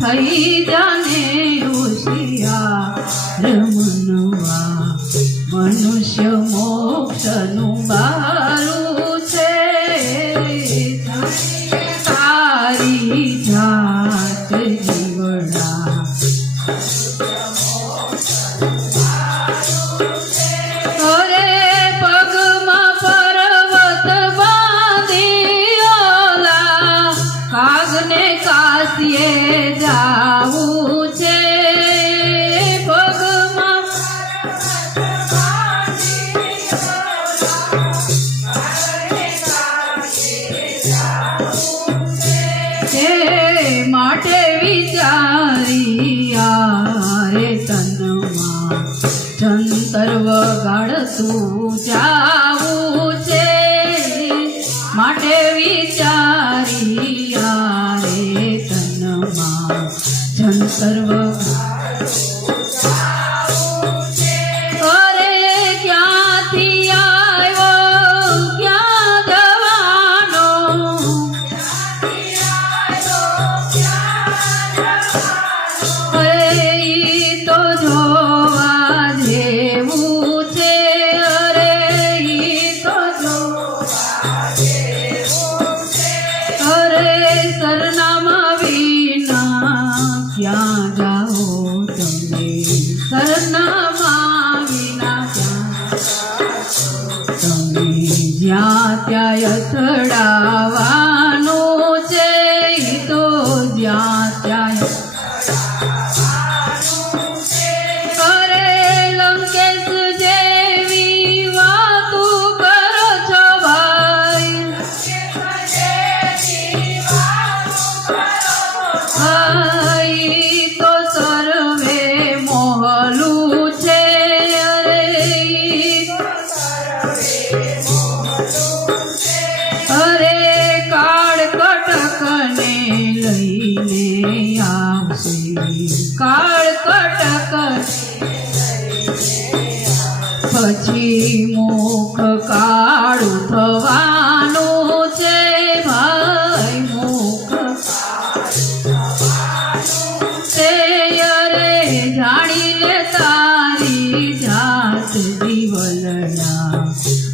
થઈ જાને ઋષિયા મનવા મનુષ્ય મોક્ષનું બારું છે. તારી જાત જીવડા પગમાં પર્વત બાંધી કાગને કાશીએ માટે વિચારિયા રે તનમાં જંતર વગાડતું જાવું છે. માટે વિચારી રે તનમાં જંતર અરે ત્યાં અથડાવાનું છે તો જ્યાં ત્યાં. અરે લંકેશ લઈને આવશે કાળ કટક પછી મુખ કાળું થવાનું છે ભાઈ મુખ તે અરે જાણી લે તારી જાત દિવલના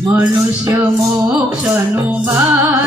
મનુષ્ય મોક્ષનું બા